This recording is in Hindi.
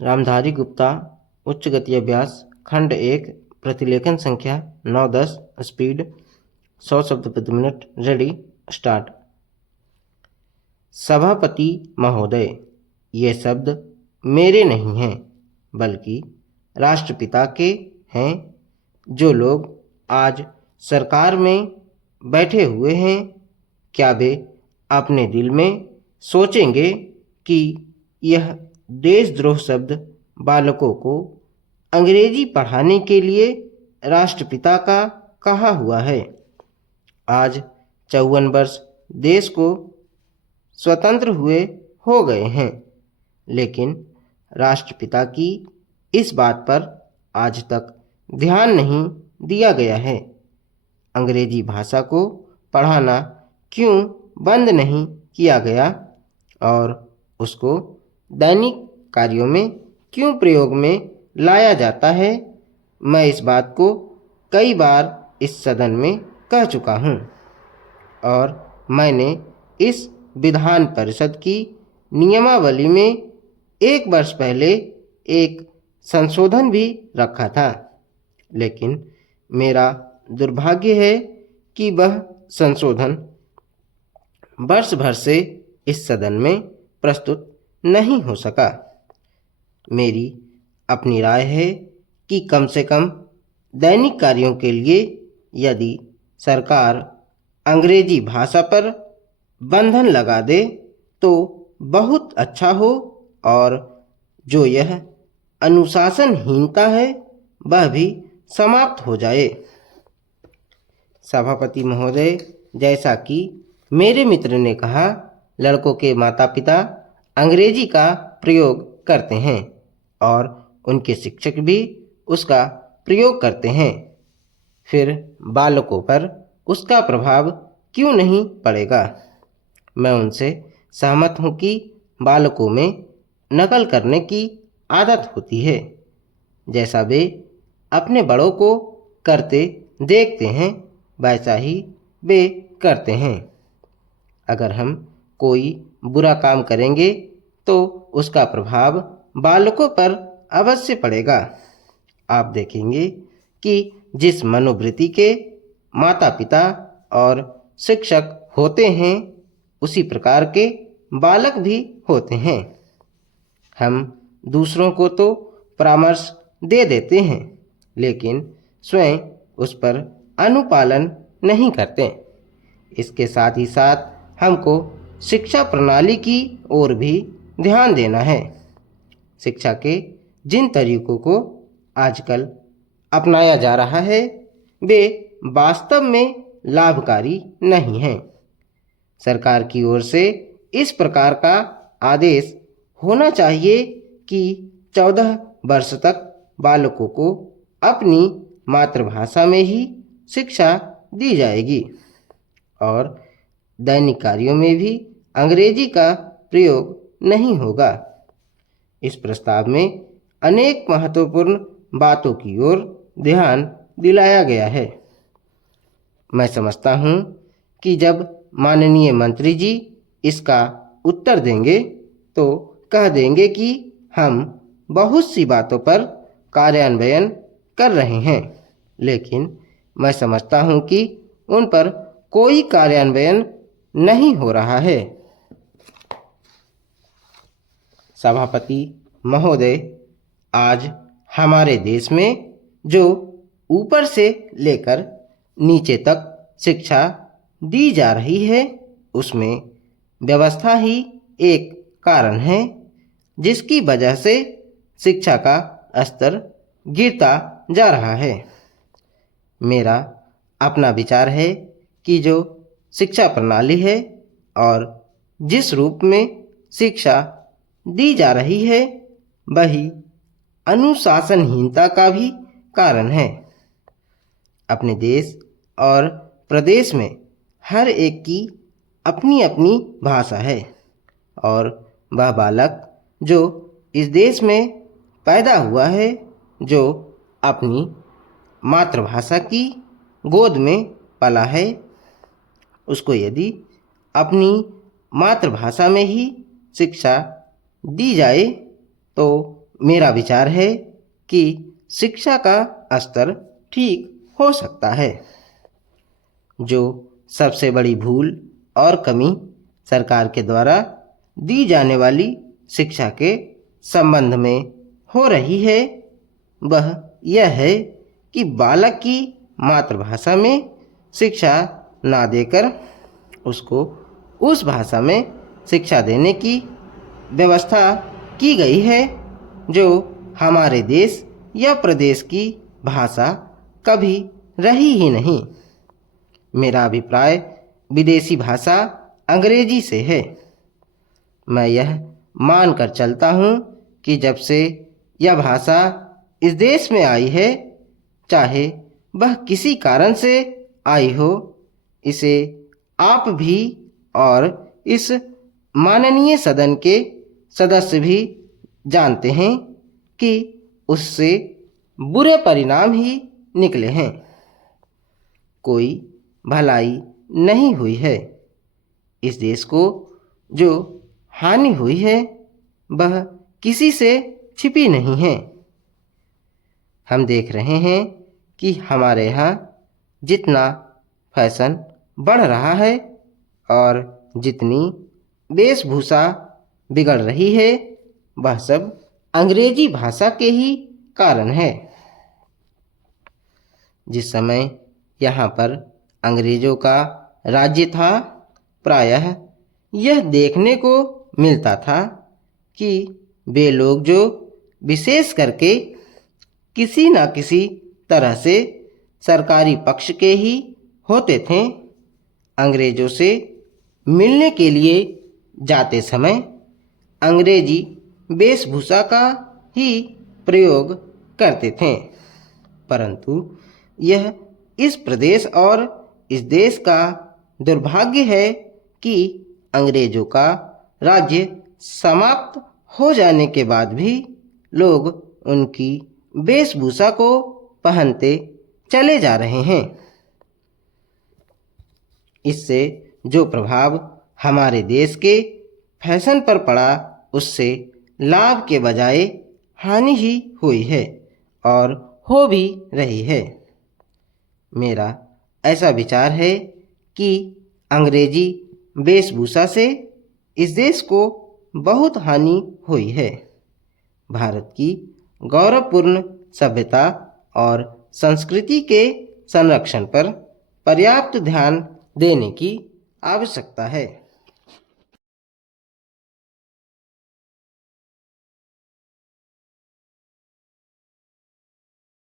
रामधारी गुप्ता, उच्च गति अभ्यास, खंड 1, प्रतिलेखन संख्या 9-10, स्पीड 100 शब्द प्रति मिनट। Ready, start. सभापति महोदय, ये शब्द मेरे नहीं हैं, बल्कि राष्ट्रपिता के हैं। जो लोग आज सरकार में बैठे हुए हैं, क्या वे अपने दिल में सोचेंगे कि यह देशद्रोह शब्द बालकों को अंग्रेजी पढ़ाने के लिए राष्ट्रपिता का कहा हुआ है? आज 54 वर्ष देश को स्वतंत्र हुए हो गए हैं, लेकिन राष्ट्रपिता की इस बात पर आज तक ध्यान नहीं दिया गया है। अंग्रेजी भाषा को पढ़ाना क्यों बंद नहीं किया गया और उसको दैनिक कार्यों में क्यों प्रयोग में लाया जाता है? मैं इस बात को कई बार इस सदन में कह चुका हूँ और मैंने इस विधान परिषद की नियमावली में 1 वर्ष पहले एक संशोधन भी रखा था, लेकिन मेरा दुर्भाग्य है कि वह संशोधन वर्ष भर से इस सदन में प्रस्तुत नहीं हो सका। मेरी अपनी राय है कि कम से कम दैनिक कार्यों के लिए यदि सरकार अंग्रेजी भाषा पर बंधन लगा दे तो बहुत अच्छा हो, और जो यह अनुशासनहीनता है वह भी समाप्त हो जाए। सभापति महोदय, जैसा कि मेरे मित्र ने कहा, लड़कों के माता पिता अंग्रेजी का प्रयोग करते हैं और उनके शिक्षक भी उसका प्रयोग करते हैं। फिर बालकों पर उसका प्रभाव क्यों नहीं पड़ेगा? मैं उनसे सहमत हूँ कि बालकों में नकल करने की आदत होती है। जैसा वे अपने बड़ों को करते देखते हैं, वैसा ही वे करते हैं। अगर हम कोई बुरा काम करेंगे तो उसका प्रभाव बालकों पर अवश्य पड़ेगा। आप देखेंगे कि जिस मनोवृत्ति के माता पिता और शिक्षक होते हैं, उसी प्रकार के बालक भी होते हैं। हम दूसरों को तो परामर्श दे देते हैं, लेकिन स्वयं उस पर अनुपालन नहीं करते। इसके साथ ही साथ हमको शिक्षा प्रणाली की ओर भी ध्यान देना है। शिक्षा के जिन तरीकों को आजकल अपनाया जा रहा है, वे वास्तव में लाभकारी नहीं हैं। सरकार की ओर से इस प्रकार का आदेश होना चाहिए कि 14 वर्ष तक बालकों को अपनी मातृभाषा में ही शिक्षा दी जाएगी और दैनिक कार्यों में भी अंग्रेजी का प्रयोग नहीं होगा। इस प्रस्ताव में अनेक महत्वपूर्ण बातों की ओर ध्यान दिलाया गया है। मैं समझता हूँ कि जब माननीय मंत्री जी इसका उत्तर देंगे तो कह देंगे कि हम बहुत सी बातों पर कार्यान्वयन कर रहे हैं, लेकिन मैं समझता हूँ कि उन पर कोई कार्यान्वयन नहीं हो रहा है। सभापति महोदय, आज हमारे देश में जो ऊपर से लेकर नीचे तक शिक्षा दी जा रही है, उसमें व्यवस्था ही एक कारण है जिसकी वजह से शिक्षा का स्तर गिरता जा रहा है। मेरा अपना विचार है कि जो शिक्षा प्रणाली है और जिस रूप में शिक्षा दी जा रही है, वही अनुशासनहीनता का भी कारण है। अपने देश और प्रदेश में हर एक की अपनी अपनी भाषा है और वह बालक जो इस देश में पैदा हुआ है, जो अपनी मातृभाषा की गोद में पला है, उसको यदि अपनी मातृभाषा में ही शिक्षा दी जाए तो मेरा विचार है कि शिक्षा का स्तर ठीक हो सकता है। जो सबसे बड़ी भूल और कमी सरकार के द्वारा दी जाने वाली शिक्षा के संबंध में हो रही है वह यह है कि बालक की मातृभाषा में शिक्षा ना देकर उसको उस भाषा में शिक्षा देने की व्यवस्था की गई है जो हमारे देश या प्रदेश की भाषा कभी रही ही नहीं। मेरा अभिप्राय विदेशी भाषा अंग्रेजी से है। मैं यह मानकर चलता हूँ कि जब से यह भाषा इस देश में आई है, चाहे वह किसी कारण से आई हो, इसे आप भी और इस माननीय सदन के सदस्य भी जानते हैं कि उससे बुरे परिणाम ही निकले हैं। कोई भलाई नहीं हुई है। इस देश को जो हानि हुई है वह किसी से छिपी नहीं है। हम देख रहे हैं कि हमारे यहाँ जितना फैशन बढ़ रहा है और जितनी वेशभूषा बिगड़ रही है वह सब अंग्रेजी भाषा के ही कारण है। जिस समय यहाँ पर अंग्रेजों का राज्य था, प्रायः यह देखने को मिलता था कि वे लोग जो विशेष करके किसी न किसी तरह से सरकारी पक्ष के ही होते थे, अंग्रेजों से मिलने के लिए जाते समय अंग्रेजी वेशभूषा का ही प्रयोग करते थे। परंतु यह इस प्रदेश और इस देश का दुर्भाग्य है कि अंग्रेजों का राज्य समाप्त हो जाने के बाद भी लोग उनकी वेशभूषा को पहनते चले जा रहे हैं। इससे जो प्रभाव हमारे देश के फैशन पर पड़ा उससे लाभ के बजाय हानि ही हुई है और हो भी रही है। मेरा ऐसा विचार है कि अंग्रेजी वेशभूषा से इस देश को बहुत हानि हुई है। भारत की गौरवपूर्ण सभ्यता और संस्कृति के संरक्षण पर पर्याप्त ध्यान देने की आवश्यकता है।